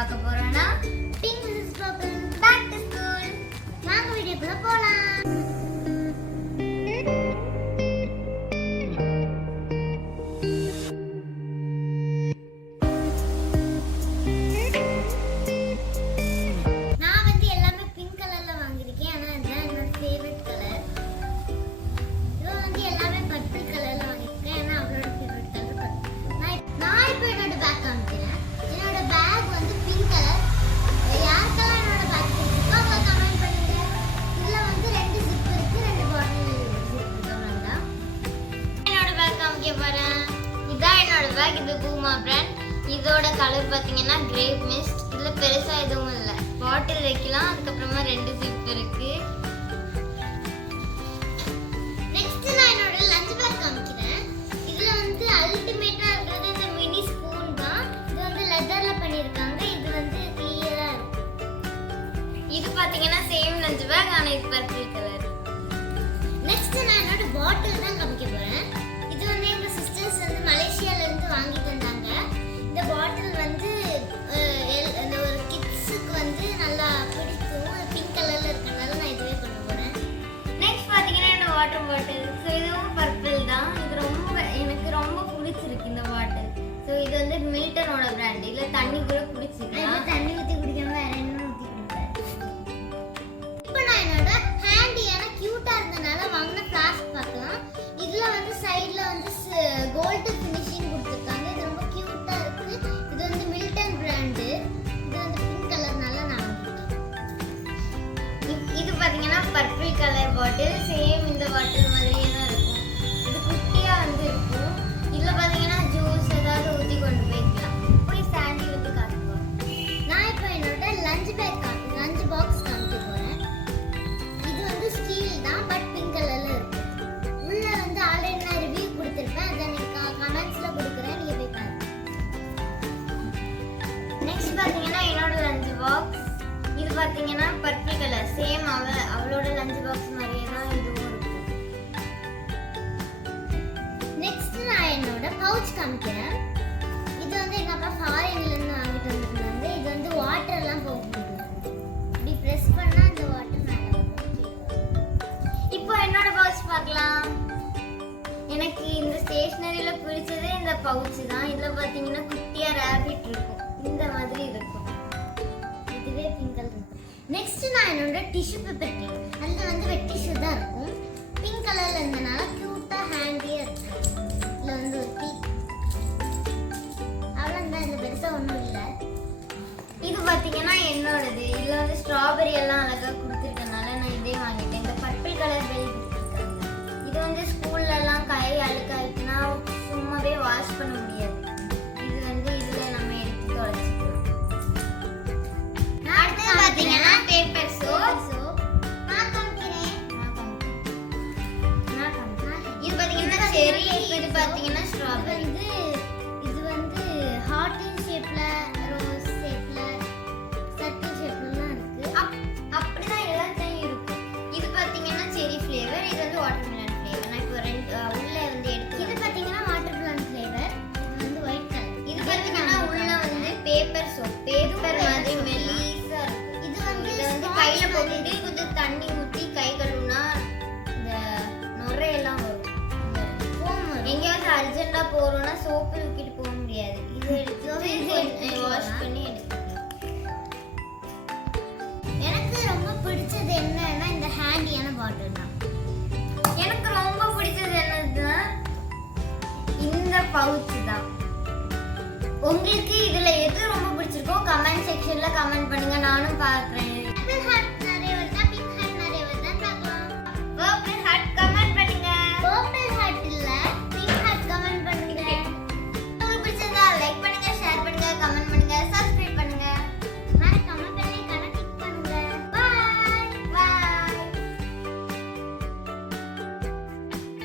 பார்க்க போறோம்னா pink miss purple back to school. வாங்க வீடியோக்குள்ள போலாம். நான் வந்து எல்லாமே பிங்க் கலர்ல வாங்கிருக்கேன். ஆனா இதுதான் என்னோட ஃபேவரட் கலர். இது வந்து எல்லாமே பர்பிள் கலர்ல வாங்கிருக்கேன். ஏன்னா அவளோட ஃபேவரட் கலர் பர்பிள். நான் இப்போ என்னோட பேக் காமிக்கிறேன். என்னோட பேக் வந்து பிங்க் கலர். யாருக்கெல்லாம் என்னோட பேக் பிடிச்சிருக்கோ அவங்க கமெண்ட் பண்ணுங்க. இதுல வந்து 2 ஜிப் இருக்கு, 2 பாட்டில் இருக்கு. அவ்வளவுதான். என்னோட பேக் காமிக்க போறேன். இதான் என்னோட பேக். இது பூமா பிராண்ட். இதோட கலர் பாத்தீங்கன்னா கிரேப் மிஸ்ட். இதுல பெருசா எதுவும் இல்ல. பாட்டில் வைக்கலாம். அதுக்கப்புறமா 2 ஜிப் இருக்கு. நெக்ஸ்ட் நான் என்னோட லஞ்ச் பேக் காமிக்கிறேன். இதுல வந்து அல்டிமேட்டா இருக்கிறது இந்த மினி ஸ்பூன் தான். இது வந்து லெதர்ல பண்ணிருக்காங்க. இது வந்து கிளியரா இருக்கும். இது பாத்தீங்கன்னா சேம் லஞ்ச் பேக், ஆனா இது பர்பிள் கலர். நெக்ஸ்ட் நான் என்னோட பாட்டில் தான் காமிக்க போறேன். இது வந்து எங்க சிஸ்டர்ஸ் வந்து மலேசியால இருந்து வாங்கிட்டு வந்தாங்க. இந்த பாட்டில் வந்து அந்த ஒரு கிட்ஸுக்கு வந்து நல்லா பிடிக்கும். பிங்க் கலர்ல இருக்கனால நான் இதுவே கொண்டு போறேன். நெக்ஸ்ட் பாத்தீங்கன்னா இந்த வாட்டர் பாட்டில். ஸோ இதுவும் பர்பிள் தான். இது எனக்கு ரொம்ப பிடிச்சிருக்கு இந்த பாட்டில். ஸோ இது வந்து மில்டனோட பிராண்ட். இதுல தண்ணி கூட குடிச்சிக்கலாம். தண்ணி ஊற்றி குடிக்காம வேற என்ன ஊற்றி குடிப்பேன். இப்போ நான் என்னோட ஹேண்டியான கியூட்டா இருந்தனால வாங்கின ஃபிளாஸ்க் பார்க்கலாம். இதுல வந்து சைடுல வந்து கோல்டு ஃபினிஷிங் கொடுத்துருக்காங்க. இது ரொம்ப கியூட்டா இருக்கு. இது வந்து மில்டன் பிராண்ட். இது வந்து பிங்க் கலர்னால நான் இது பாத்தீங்கன்னா பர்பிள் கலர் பாட்டில். சேம் இந்த பாட்டில் மாதிரியே தான் இருக்கும். இது குட்டியா வந்து இருக்கும். இதுல பாத்தீங்கன்னா ஜூஸ் ஏதாவது ஊத்தி கொண்டு போய்க்கலாம். போய் சாண்டி வந்து காட்டுவோம். நான் இப்போ என்னோட லஞ்ச் பாக்ஸ் காமிக்க போறேன். இது வந்து ஸ்டீல் தான், பட் பிங்க் கலர்ல இருக்கும். உள்ள வந்து ஆல்ரெடி நான் ரிவ்யூ கொடுத்திருப்பேன். அதை நீங்க கமெண்ட்ஸ்ல கொடுக்குறேன், நீங்க போய் பாருங்க. நெக்ஸ்ட் பாத்தீங்கன்னா என்னோட லஞ்ச் பாக்ஸ். இது பாத்தீங்கன்னா பர்பிள் கலர். சேம் அவளோட லஞ்ச் பாக்ஸ் மாதிரியே தான் இதுவும் இருக்கும். நெக்ஸ்ட் நான் என்னோட பவுச் காமிக்கிறேன். இது வந்து எங்க அப்பா ஃபாரின்ல இருந்து வாங்கிட்டு வந்திருந்தாங்க. இது வந்து வாட்டர் எல்லாம் போகுது. இப்படி பிரஸ் பண்ணா அந்த வாட்டர் மேல வரும். இப்போ என்னோட பவுச் பார்க்கலாம். எனக்கு இந்த ஸ்டேஷனரியில பிடிச்சது இந்த பவுச் தான். இதுல பாத்தீங்கன்னா குட்டியா ராபிட் இருக்கும். இந்த மாதிரி இருக்கும். இதுவே பிங்க் கலர். நெக்ஸ்ட் நான் என்னோட டிஷ்யூ பேப்பர் கேக். அதுல வந்து வெட் டிஷ்யூ தான் இருக்கும். பிங்க் கலர்ல இருந்தனால கியூட்டா ஹேண்டியா இருக்கு. இதுல வந்து ஒரு டீ அவ்வளவுதான். இந்த பெருசா ஒண்ணும் இல்ல. இது பாத்தீங்கன்னா என்னோடது. இதுல வந்து ஸ்ட்ராபெரி எல்லாம் அழகா கொடுத்துருக்கனால நான் இதே வாங்கிட்டேன். இந்த பர்பிள் கலர் பெல் கொடுத்துருக்காங்க. இது வந்து ஸ்கூல்ல எல்லாம் கை அழுக்காயிட்டுனா சும்மாவே வாஷ் பண்ண முடியாது. இது வந்து இதுல நம்ம எடுத்து தொடச்சிக்கலாம். அடுத்து பாத்தீங்கன்னா பேப்பர் சோப். நான் காமிக்கிறேன். இது பாத்தீங்கன்னா செரி. இது பாத்தீங்கன்னா ஸ்ட்ராபெரி. இது வந்து ஹார்ட் ஷேப்ல, ரோஸ் ஷேப்ல, சர்க்கிள் ஷேப்லலாம் இருக்கு. அப்படிதான் எல்லாத்தையும் இருக்கும். இது பாத்தீங்கன்னா செரி ஃப்ளேவர். இது வந்து வாட்டர்மெலன் ஃப்ளேவர். நான் இப்போ உள்ள வந்து எடுத்து. இது பாத்தீங்கன்னா வாட்டர்மெலன் ஃப்ளேவர். இது வந்து ஒயிட் கலர். இது பாத்தீங்கன்னா உள்ள வந்து பேப்பர் சோப். பேப்பர் மாதிரி மெல்லிசா இருக்கு. இது வந்து கையில போட்டுட்டு கொஞ்சம் தண்ணி ஊத்தி கை கழுவுனா இந்த நுரையெல்லாம் வரும். எங்கேயாவது அர்ஜென்ட்டா போறோம்னா சோப்பு தூக்கிட்டு போக முடியாது. இது எடுத்து வாஷ் பண்ணி எடுத்துக்கலாம். எனக்கு ரொம்ப பிடிச்சது என்னன்னா இந்த ஹேண்டியான பாட்டில் தான். எனக்கு ரொம்ப பிடிச்சது என்னதுன்னா இந்த பவுச் தான். உங்களுக்கு இதுல எது ரொம்ப பிடிச்சிருக்கோ கமெண்ட் செக்ஷன்ல கமெண்ட் பண்ணுங்க. நானும் பார்க்குறேன்.